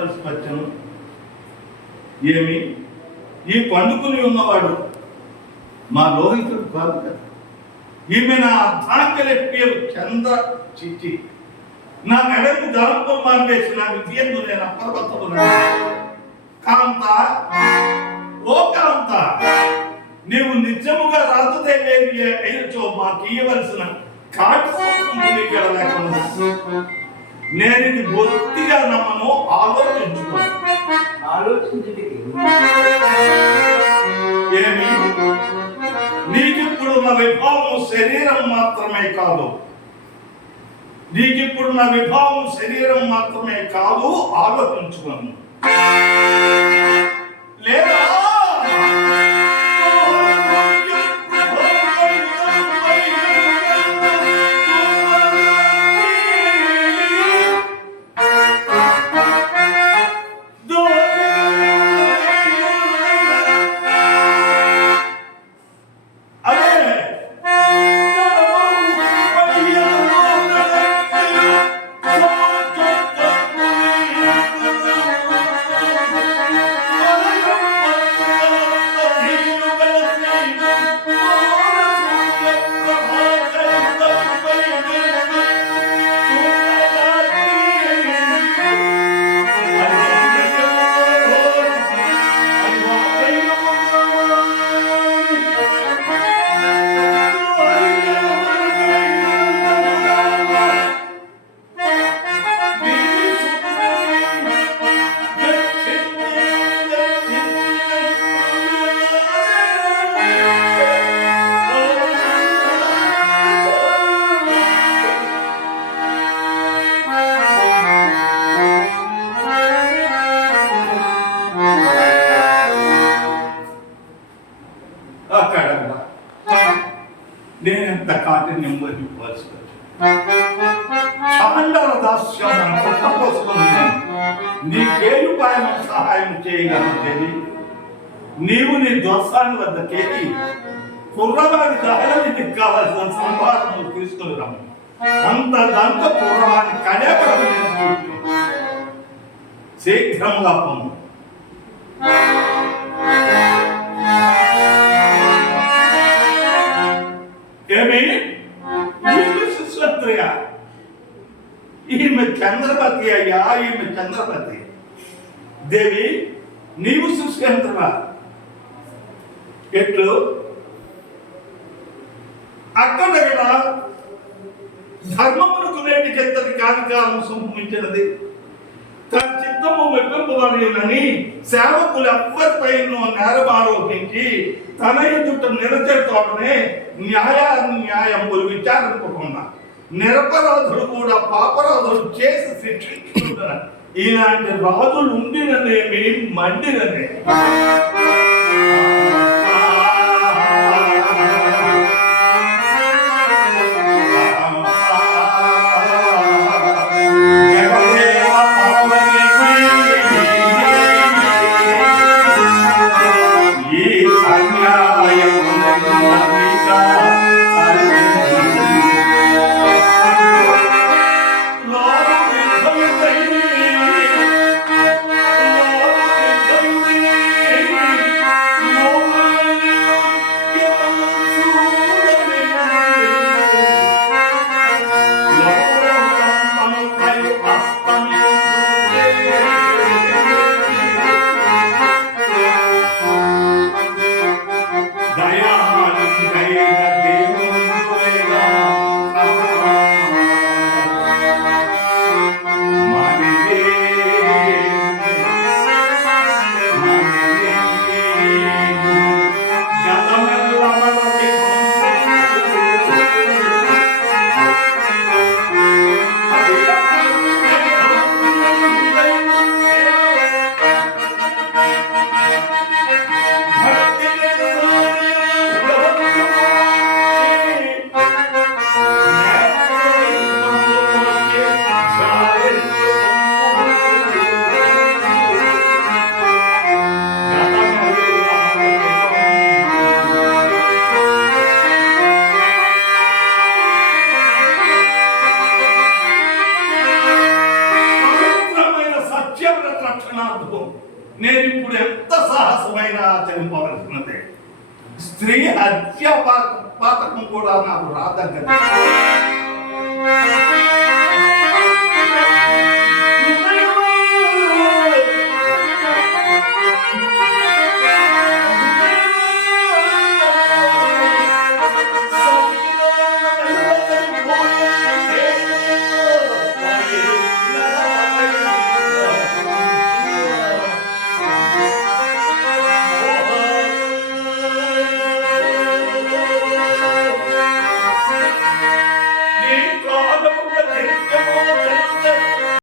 భరించవలసి వచ్చను ఏమి? ఈ పండుకుని ఉన్నవాడు మా లోహితుడు కాదు కదా. ఈమె నా అర్థాంగలెప్పేరు చంద చిచ్చి నా మెడకు దళంపు మానేసి నా విద్యందు నేను అప్రమత్తమున్నా. కాంత ఓ కాంత నీవు నిజముగా రాజుదేవేవి అయినచో మాకు ఇవ్వవలసిన కాటు లేకుండా నేను ఇది బొత్తిగా నమ్మను ఆలోచించుకోను ఆలోచించుటకి ఏమి? నీకిప్పుడు నా విభావం శరీరం మాత్రమే కాదు. నీకిప్పుడు నా విభావం శరీరం మాత్రమే కాదు ఆలోచించుకోను. లేదా? నేనెంత కాఠిన్యం వహించవలసి చాండాల దాస్యం పుట్టపోసుకుని సహాయం చేయగలను నీవు నీ దోస్తాన్ని వద్దకేకి కుర్రవాడి దహలని నీకు కావాల్సిన సంభాషణ తీసుకుని రమ్ము. అంత దాంతో పూర్వాన్ని కడేపడదు శీఘ్రంగా పొందు. ఈమె చంద్రపతి అయ్యా ఈమె చంద్రపతి. దేవి నీవు సుశ్రంత్రవా ఎట్లు? అక్కడ కదా ధర్మములకు నేటికెత్తది కానికాలం సంభవించినది. తన చిత్తము మెప్పింపబడినని సేవకులు ఎవ్వరిపై నేరం ఆరోపించి తన ఎదుట నిలచేతోటనే న్యాయ న్యాయములు విచారింపకుండా నిరపరాధుడు కూడా పాపరాధుడు చేసి శిక్షించుకుంటున్న ఇలాంటి రాజులు ఉండిననేమి మండిననే రక్షణార్థం. నేను ఇప్పుడు ఎంత సాహసమైన ఆచరింపవలసినదే స్త్రీ హత్య పాత- పాతకం కూడా నాకు రాదగ్గ